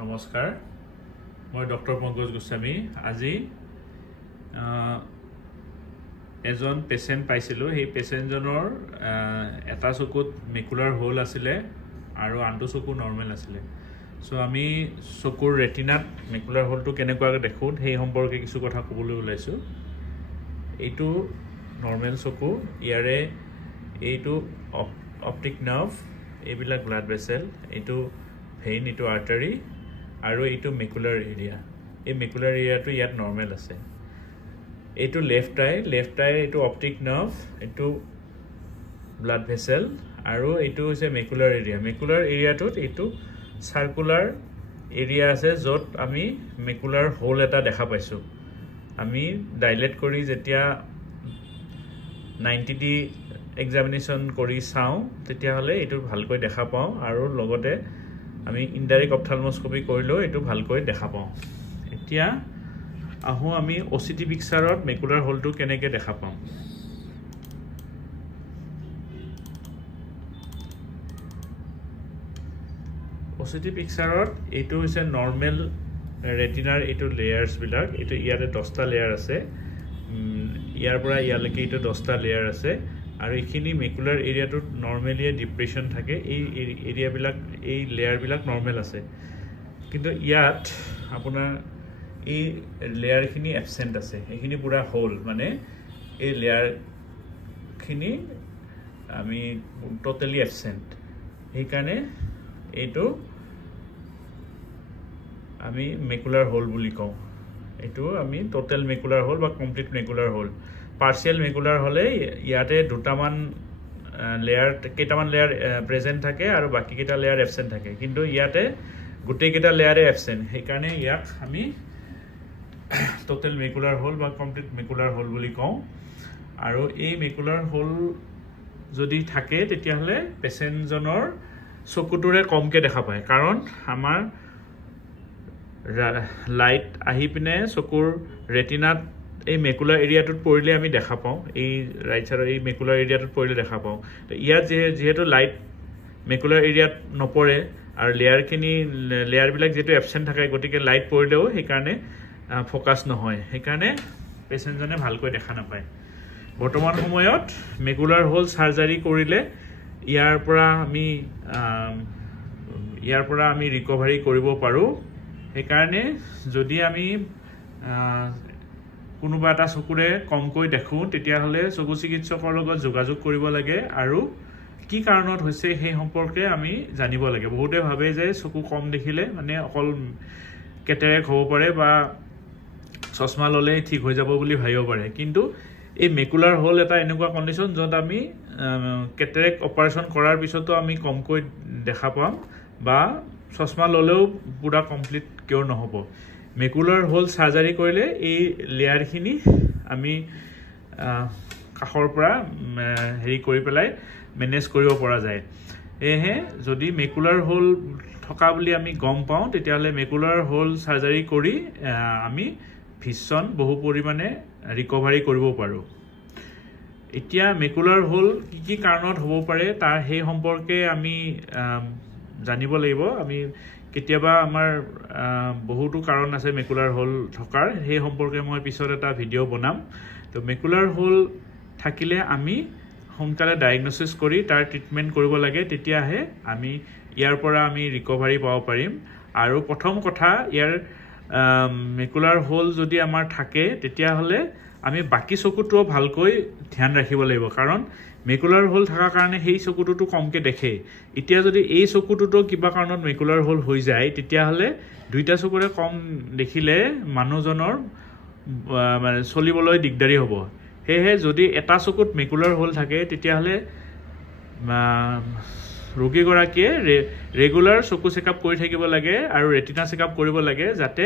নমস্কাৰ মই ডক্টৰ পংকজ গোস্বামী আজি এজন পেশেন্ট পাইছিলো সেই পেশেন্টজনৰ এটা চকুত মেকুলাৰ হোল আছিল আৰু আনটো চকু নৰমাল আছিল সো আমি চকুৰ ৰেটিনাত মেকুলাৰ হোলটো কেনেকুৱাকৈ দেখো সেই সম্পৰ্কে কিছু কথা ক'বলৈ ওলাইছো এইটো নৰমাল চকু ইয়াৰে এইটো অপটিক নাৰ্ভ এইবিলাক ব্লাড ভেসেল এইটো ভেইন এইটো আৰ্টাৰি আৰু এইটো মেকুলাৰ এৰিয়া এই মেকুলাৰ এৰিয়াটো ইয়াত নৰমাল আছে এইটো লেফ্ট আই এইটো অপটিক নাৰ্ভ এইটো ব্লাড ভেসেল আৰু এইটো হৈছে মেকুলাৰ এৰিয়াটোত এইটো সাৰ্কুলাৰ এৰিয়া আছে য'ত আমি মেকুলাৰ হোল এটা দেখা পাইছো আমি ডাইলেট কৰি যেতিয়া 90D এক্সামিনেশন কৰি চাও তেতিয়া হলে এইটো ভালকৈ দেখা পাও আৰু লগতে আমি ইনডাইৰেক্ট অপথালমোস্কপি কৰিলো এইটো ভালকৈ দেখা পাও এতিয়া আহো আমি ওচিটি পিকচাৰত মেকুলাৰ হোলটো কেনেকৈ দেখা পাম ওচিটি পিকচাৰত এইটো হৈছে নৰমাল ৰেটিনাৰ এইটো লেয়াৰ্স বিলাক এইটো ইয়াতে 10টা লেয়াৰ আছে ইয়াৰ পৰা ইয়ালৈকে এইটো 10টা লেয়াৰ আছে আৰু এইখিনি মেকুলাৰ এৰিয়াটোত নৰমালি ডিপ্ৰেছন থাকে এই এৰিয়া বিলাক এই লেয়াৰ বিলাক নৰমাল আছে কিন্তু ইয়াত আপোনাৰ এই লেয়াৰ খিনি এবসেন্ট আছে এইখিনি পুৰা হোল মানে এই লেয়াৰ খিনি আমি টোটালি এবসেন্ট এই কাৰণে এইটো আমি মেকুলাৰ হোল বুলি কওঁ এইটো আমি টোটাল মেকুলাৰ হোল বা complete macular hole partial macular হলে ইয়াতে দুটামান লেয়ার কেটামান লেয়ার প্রেজেন্ট থাকে আর বাকি কেটা লেয়ার এবসেন্ট থাকে কিন্তু ইয়াতে গোটেই কেটা লেয়ারে এবসেন্ট সেই কারণে ইয়াক আমি টোটাল মেকুলার হোল বা কমপ্লিট মেকুলার হোল বুলি কওঁ আৰু এই মেকুলাৰ হোল যদি থাকে তেতিয়া হলে পেশেন্টজনৰ চকুটোৰে কমকে দেখা পায় কাৰণ আমাৰ লাইট আহি পিনে চকুৰ ৰেটিনাত এই মেকুলাৰ এৰিয়াটোত পৰিলে আমি দেখা পাও এই ৰাইট সাইডৰ এই মেকুলাৰ এৰিয়াটোত পৰিলে দেখা পাও তো ইয়াত যেহেতু লাইট মেকুলাৰ এৰিয়াত নপৰে আৰু লেয়াৰ বিলাক যেটো এবসেন্ট থাকে গতিকে লাইট পৰিলেও সেই কাৰণে ফোকাস নহয় সেই কাৰণে পেশেন্টজনে ভালকৈ দেখা নাপায় বৰ্তমান সময়ত মেকুলাৰ হোল সাৰ্জাৰি কৰিলে ইয়াৰ পৰা আমি ৰিকভাৰি কৰিব পাৰো সেই কাৰণে যদি আমি কোনোবা এটা চকুৰে কমকৈ দেখো তেতিয়া হলে চকু চিকিৎসকৰ লগত যোগাযোগ কৰিব লাগে আৰু কি কাৰণত হৈছে সেই সম্পৰ্কে আমি জানিব লাগে বহুতে ভাবে যে চকু কম দেখিলে মানে অকল কেটেৰেক হ'ব পাৰে বা চশমা ললে ঠিক হৈ যাব বুলি ভাবিব পাৰে কিন্তু এই মেকুলাৰ হোল এটা এনেকুৱা কন্ডিশন যত আমি কেটেৰেক অপাৰেশন কৰাৰ পিছতো আমি কমকৈ দেখা পাম বা চশমা ললেও পুৰা কমপ্লিট কিয়ৰ নহব মেকুলাৰ হোল সাৰ্জাৰি কৰিলে এই লেয়াৰ খিনি আমি কাখৰ পৰা হেৰি কৰি পেলাই মেনেজ কৰিব পৰা যায় এহে যদি মেকুলাৰ হোল থকা বুলি আমি গম পাও তেতিয়া হলে মেকুলাৰ হোল সাৰ্জাৰি কৰি আমি ভিজন বহু পৰিমাণে ৰিকভাৰি কৰিব পাৰো এতিয়া মেকুলাৰ হোল কি কাৰণত হ'ব পাৰে তাৰ সেই সম্পৰ্কে আমি জানিব লাগিব আমি কেতিয়াবা আমাৰ বহুতো কাৰণ আছে মেকুলাৰ হোল থকাৰ সেই সম্পৰ্কে মই পিছত এটা ভিডিও বনাম তো মেকুলাৰ হোল থাকিলে আমি সোনকালে ডায়াগনোসিস কৰি তাৰ ট্ৰিটমেন্ট কৰিব লাগে তেতিয়াহে আমি ইয়াৰ পৰা আমি ৰিকভাৰি পাব পাৰিম আৰু প্ৰথম কথা ইয়াৰ মেকুলাৰ হোল যদি আমাৰ থাকে তেতিয়া হলে আমি বাকি চকুটো ভালকৈ ধ্যান ৰাখিব লাগিব কাৰণ মেকুলাৰ হোল থাকা কাৰণে সেই চকুটো কমকে দেখে এতিয়া যদি এই চকুটো কিবা কাৰণত মেকুলাৰ হোল হৈ যায় তেতিয়া হলে দুইটা চকুৰে কম দেখিলে মানুহজনৰ মানে চলিবলৈ দিগদাৰি হ'ব হেহে যদি এটা চকুত মেকুলাৰ হোল থাকে তেতিয়া হলে ৰোগী গৰাকীয়ে ৰেগুলাৰ চকু চেকআপ কৰি থাকিব লাগে আৰু ৰেটিনা চেকআপ কৰিব লাগে যাতে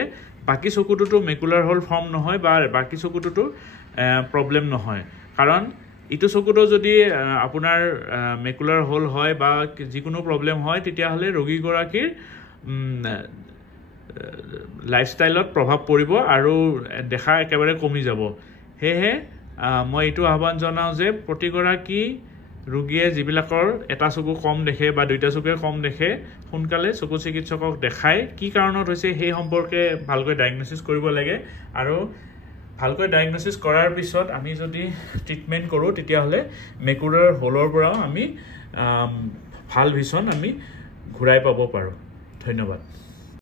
বাকি চকুটো মেকুলাৰ হোল ফৰ্ম নহয় বা বাকি চকুটো প্ৰবলেম নহয় কাৰণ ইটো চকুটো যদি আপোনাৰ মেকুলাৰ হোল হয় বা যিকোনো প্ৰবলেম হয় তেতিয়া হলে ৰোগী গৰাকীৰ লাইফষ্টাইলত প্ৰভাৱ পৰিব আৰু দেখা একেবাৰে কমি যাব হেহে মই এইটো আহ্বান জনাও যে প্ৰতিগৰাকী ৰোগীয়ে যিবিলাকৰ এটা চকু কম দেখে বা দুইটা চকুৱে কম দেখে সোনকালে চকু চিকিৎসকক দেখাই কি কাৰণত হৈছে সেই সম্পৰ্কে ভালকৈ ডায়াগনচিছ কৰিব লাগে আৰু ভালকৈ ডায়াগনচিছ কৰাৰ পিছত আমি যদি ট্ৰিটমেণ্ট কৰোঁ তেতিয়াহ'লে মেকুৰাৰ হোলৰ পৰাও আমি ভাল ভিছন আমি ঘূৰাই পাব পাৰোঁ। ধন্যবাদ।